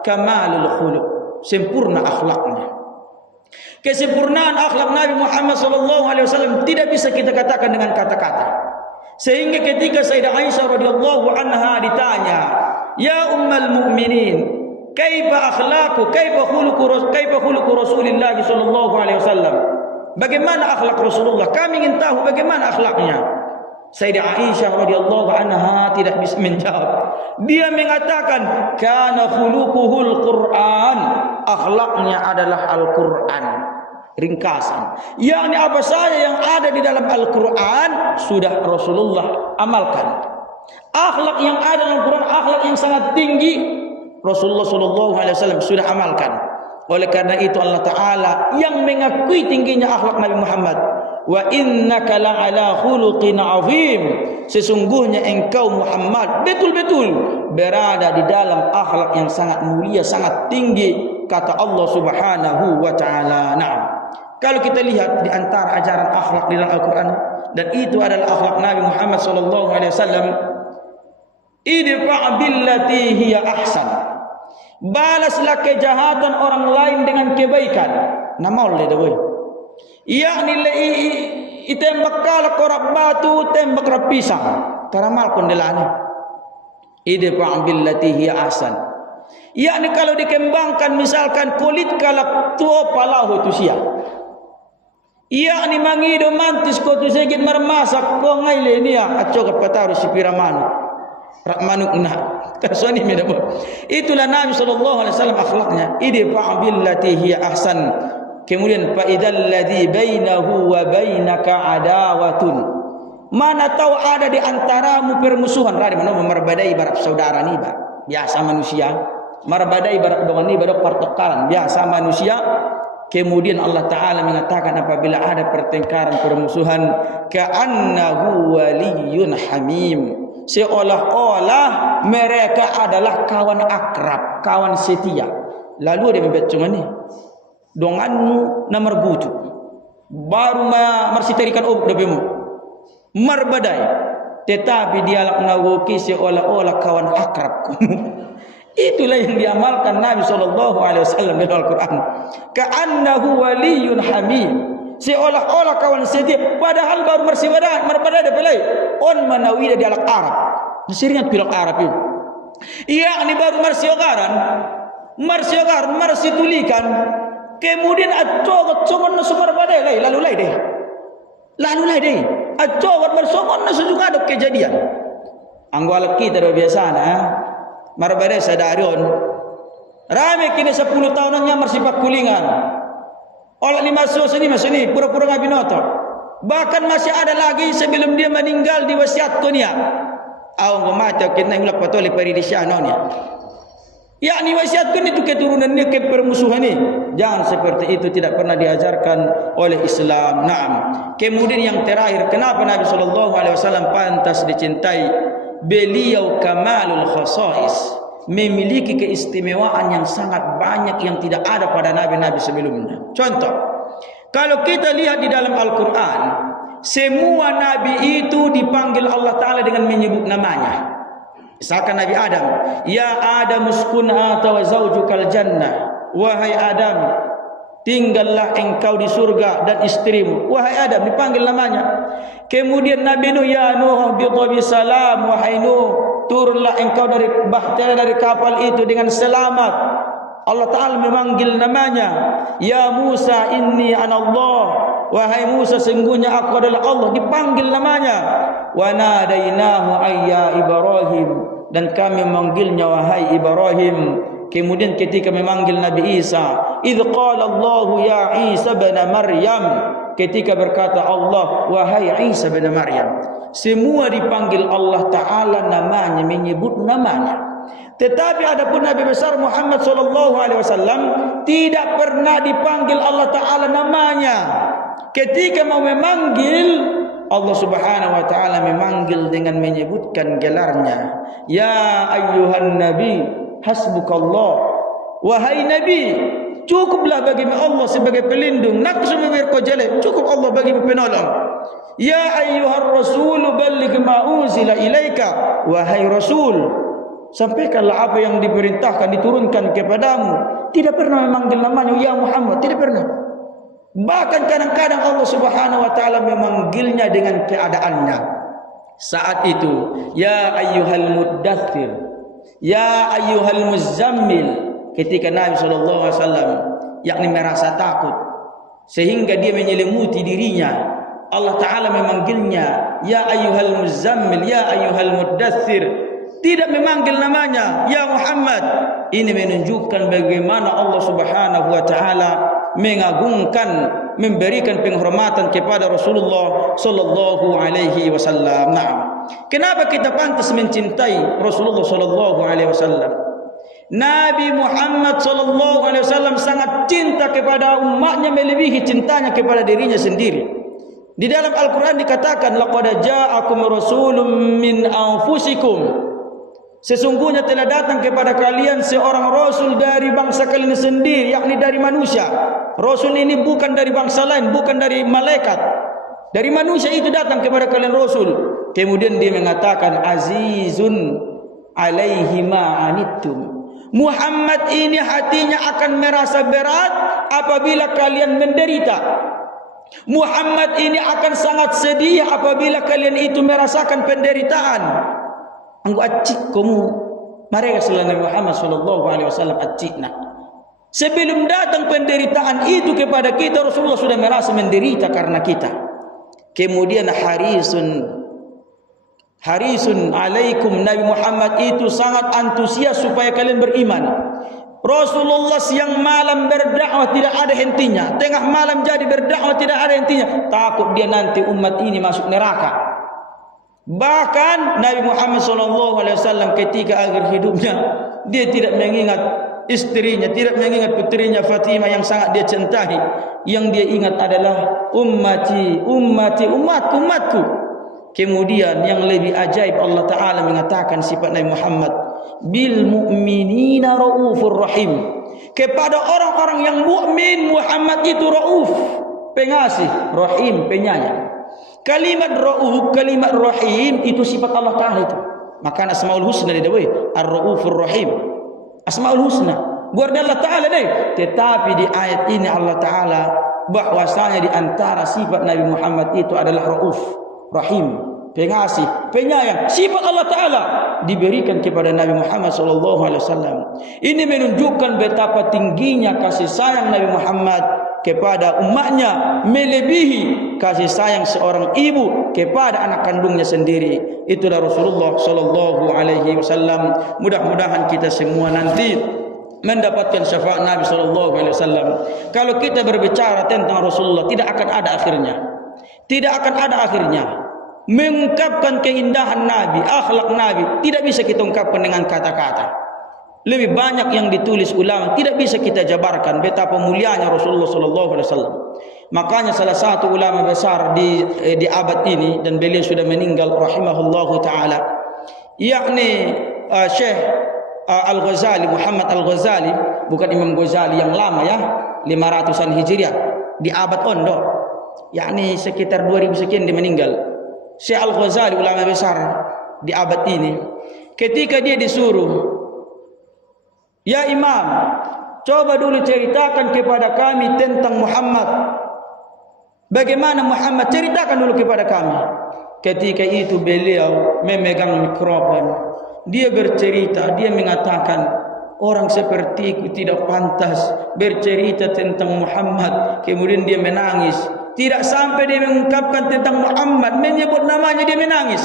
kamalul khuluq, sempurna akhlaknya. Kesempurnaan akhlak Nabi Muhammad SAW tidak bisa kita katakan dengan kata-kata. Sehingga ketika Sayyidah Aisyah radhiyallahu anha ditanya, "Ya ummul mukminin, kaifa akhlaku, kaifa khuluqu Rasulillah sallallahu alaihi wasallam?" Bagaimana akhlak Rasulullah? Kami ingin tahu bagaimana akhlaknya. Sayyidah Aisyah radhiyallahu anha tidak bisa menjawab. Dia mengatakan, "Kana khuluquhul Qur'an." Akhlaknya adalah Al-Qur'an. Ringkasan. Yakni apa saja yang ada di dalam Al-Qur'an sudah Rasulullah amalkan. Akhlak yang ada dalam Al-Qur'an akhlak yang sangat tinggi, Rasulullah sallallahu alaihi wasallam sudah amalkan. Oleh karena itu Allah Ta'ala yang mengakui tingginya akhlak Nabi Muhammad. Wa innaka la'ala khuluqin azim. Sesungguhnya engkau Muhammad betul-betul berada di dalam akhlak yang sangat mulia, sangat tinggi, kata Allah Subhanahu wa taala. Naam. Kalau kita lihat di antara ajaran akhlak di dalam Al-Qur'an dan itu adalah akhlak Nabi Muhammad sallallahu alaihi wasallam, idfa' billati hiya ahsan. Balaslah kejahatan orang lain dengan kebaikan. Namol le dewe. Yakni itembak kala korak batu tembak rapisang taramal kondelane. Idfa' billati hiya ahsan. Yakni kalau dikembangkan misalkan kulit kala tua palahu tu sia. Yakni mangido mantis ko tu segit marmasak ko ngaile nia aco kapataru sipira manuk. Rak manuk na kasoni mi dabo. Itulah Nabi sallallahu alaihi wasallam akhlaknya. Idfa' billati hiya ahsan. Kemudian fa idzal ladzi bainahu wa bainaka adawatun. Mana tahu ada di antaramu permusuhan, rada mana merbadai barak saudara ni ba. Biasa manusia. Merbadai barak dengan ni barak pertukaran biasa manusia. Kemudian Allah Ta'ala mengatakan apabila ada pertengkaran, permusuhan, ka'annahu waliyun hamim, seolah-olah mereka adalah kawan akrab, kawan setia. Lalu dia membaca ni donganmu na margutu baru marsitarikan dapemu marbadai, tetapi dia mengagoki seolah-olah kawan akrab. Itulah yang diamalkan Nabi SAW dalam Al-Quran. Ka'annahu waliyun hamim, seolah-olah kawan setia, padahal baru marbadai dapelai on manawida di alak Arab. Nasirinya pilak Arab itu. Yakni baru marsiogaran, marsitulikan, kemudian acogot songon na sumarbadai lai, lalu lai deh. Acogot marsongon na sujunga dok kejadian. Anggwal kita do biasana marbadai sadarion. Rame kini 10 tahunannya marsipak kulingan. Olah ni masuk sini, pura-pura ngabinoto. Bahkan masih ada lagi sebelum dia meninggal di wasiat dunia. Awang mati kita ngulak patoli paridisyanon ya. Yakni wasiatkan itu keturunan dia ke permusuhan ini. Jangan seperti itu, tidak pernah diajarkan oleh Islam. Naam. Kemudian yang terakhir, kenapa Nabi SAW pantas dicintai? Beliau kamalul khasais, memiliki keistimewaan yang sangat banyak yang tidak ada pada nabi-nabi sebelumnya. Contoh, kalau kita lihat di dalam Al-Quran, semua nabi itu dipanggil Allah Ta'ala dengan menyebut namanya. Misalkan Nabi Adam, ya Adam uskun anta wa zaujukal jannah, wahai Adam, tinggallah engkau di surga dan istrimu. Wahai Adam, dipanggil namanya. Kemudian Nabi Nuh, ya Nuh bi salam, wahai Nuh, turunlah engkau dari bahtera dari kapal itu dengan selamat. Allah Ta'ala memanggil namanya. Ya Musa inni anallah, wahai Musa sungguhnya aku adalah Allah, dipanggil namanya. Wa nadainahu ayya Ibrahim, dan kami memanggilnya wahai Ibrahim. Kemudian ketika memanggil Nabi Isa, idz qala Allah ya Isa bin Maryam, ketika berkata Allah wahai Isa bin Maryam, semua dipanggil Allah Ta'ala namanya, menyebut namanya. Tetapi adapun Nabi besar Muhammad SAW tidak pernah dipanggil Allah Ta'ala namanya. Ketika mau memanggil, Allah Subhanahu wa Ta'ala memanggil dengan menyebutkan gelarnya. Ya ayyuhan nabi hasbukallah, wahai nabi, cukuplah bagimu Allah sebagai pelindung. Naqsu berkojale, cukup Allah bagimu penolong. Ya ayyuhar rasul balligh ma unzila ilaika, wahai rasul, sampaikanlah apa yang diperintahkan, diturunkan kepadamu. Tidak pernah memanggil namanya ya Muhammad, tidak pernah. Bahkan kadang-kadang Allah Subhanahu wa Ta'ala memanggilnya dengan keadaannya. Saat itu, ya ayyuhal muddathir, ya ayyuhal muzammil, ketika Nabi SAW yakni merasa takut sehingga dia menyelimuti dirinya, Allah Ta'ala memanggilnya ya ayyuhal muzammil, ya ayyuhal muddathir, tidak memanggil namanya ya Muhammad. Ini menunjukkan bagaimana Allah Subhanahu wa Ta'ala mengagungkan, memberikan penghormatan kepada Rasulullah sallallahu alaihi wasallam. Nah, kenapa kita pantas mencintai Rasulullah sallallahu alaihi wasallam? Nabi Muhammad sallallahu alaihi wasallam sangat cinta kepada umatnya melebihi cintanya kepada dirinya sendiri. Di dalam Al-Qur'an dikatakan laqad ja'akum rasulun min anfusikum, sesungguhnya telah datang kepada kalian seorang rasul dari bangsa kalian sendiri, yakni dari manusia. Rasul ini bukan dari bangsa lain, bukan dari malaikat, dari manusia itu datang kepada kalian rasul. Kemudian dia mengatakan azizun alaihi ma anittum, Muhammad ini hatinya akan merasa berat apabila kalian menderita. Muhammad ini akan sangat sedih apabila kalian itu merasakan penderitaan. Anggo acik kamu mereka selain Nabi Muhammad sallallahu alaihi wasallam acikna. Sebelum datang penderitaan itu kepada kita, Rasulullah sudah merasa menderita karena kita. Kemudian harisun alaikum, Nabi Muhammad itu sangat antusias supaya kalian beriman. Rasulullah siang malam berdakwah tidak ada hentinya, tengah malam jadi berdakwah tidak ada hentinya, takut dia nanti umat ini masuk neraka. Bahkan Nabi Muhammad SAW ketika akhir hidupnya, dia tidak mengingat istrinya, tidak mengingat putrinya Fatimah yang sangat dia cintai. Yang dia ingat adalah ummati, ummati, umatku, umatku. Kemudian yang lebih ajaib, Allah Ta'ala mengatakan sifat Nabi Muhammad, bil mu'minina raufur rahim. Kepada orang-orang yang mukmin Muhammad itu rauf, pengasih, rahim, penyayang. Kalimat rauf, kalimat rahim itu sifat Allah Ta'ala itu. Maka Asmaul Husna dia dewe, Ar-Raufur Rahim. Asmaul Husna buat Allah Ta'ala deh. Tetapi di ayat ini Allah Ta'ala bahwasanya di antara sifat Nabi Muhammad itu adalah Rauf, Rahim, pengasih, penyayang. Sifat Allah Ta'ala diberikan kepada Nabi Muhammad SAW. Ini menunjukkan betapa tingginya kasih sayang Nabi Muhammad kepada umatnya, melebihi kasih sayang seorang ibu kepada anak kandungnya sendiri. Itulah Rasulullah SAW. Mudah-mudahan kita semua nanti mendapatkan syafaat Nabi SAW. Kalau kita berbicara tentang Rasulullah, tidak akan ada akhirnya. Tidak akan ada akhirnya. Mengungkapkan keindahan Nabi, akhlak Nabi, tidak bisa kita ungkapkan dengan kata-kata. Lebih banyak yang ditulis ulama, tidak bisa kita jabarkan betapa mulianya Rasulullah SAW. Makanya salah satu ulama besar di abad ini, dan beliau sudah meninggal rahimahullahu taala, yakni Syekh Al-Ghazali, Muhammad Al-Ghazali, bukan Imam Ghazali yang lama ya, 500-an Hijriah, di abad Ondo, yakni sekitar 2000 sekian dia meninggal. Syekh Al-Ghazali ulama besar di abad ini, ketika dia disuruh, ya Imam, coba dulu ceritakan kepada kami tentang Muhammad. Bagaimana Muhammad? Ceritakan dulu kepada kami. Ketika itu beliau memegang mikrofon, dia bercerita, dia mengatakan, orang sepertiku tidak pantas bercerita tentang Muhammad. Kemudian dia menangis. Tidak sampai dia mengungkapkan tentang Muhammad, menyebut namanya dia menangis.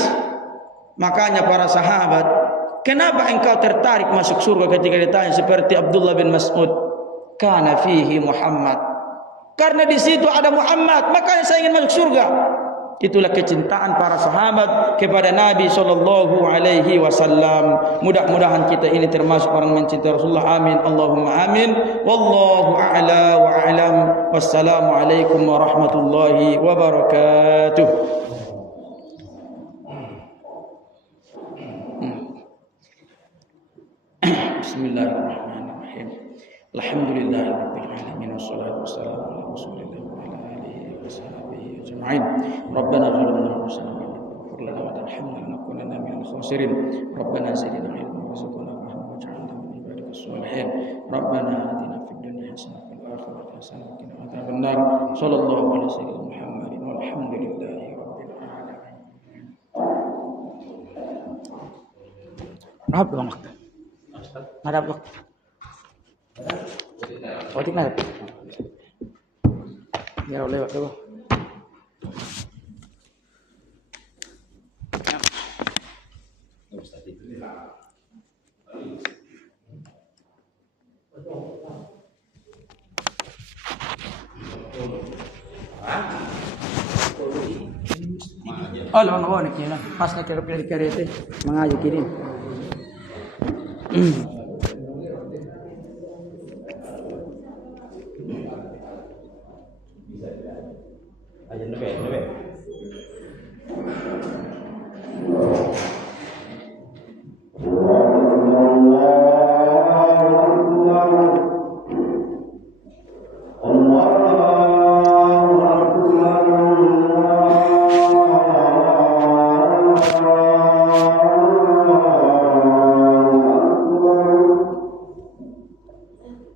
Makanya para sahabat, kenapa engkau tertarik masuk surga ketika ditanya seperti Abdullah bin Mas'ud? Kana fihi Muhammad. Karena di situ ada Muhammad, makanya saya ingin masuk surga. Itulah kecintaan para sahabat kepada Nabi SAW. Mudah-mudahan kita ini termasuk orang mencintai Rasulullah. Amin. Allahumma amin. Wallahu a'la wa a'lam. Wassalamualaikum warahmatullahi wabarakatuh. Bismillahirrahmanirrahim. Alhamdulillahirabbil alamin wassalatu wassalamu ala rasulillah wa ala alihi wa sahbihi ajma'in. Rabbana zalamna anfusana wa ighfir lana wa tarhamna lanakunanna minal khasirin. Rabbana zidna ilman warzuqna rahmatan waj'alna min ibadikas shalihin. Rabbana atina fid dunya hasanatan wa fil akhirati hasanatan wa qina adzaban nar. Shallallahu alaihi wasallam Muhammadin walhamdulillahi rabbil alamin. Berapa waktu? Ada waktu. Waktu mana? Ya lewat dulu. Oh, lawan ni kira. Pas nak kira pilih kereta, mengaji kiri. Aja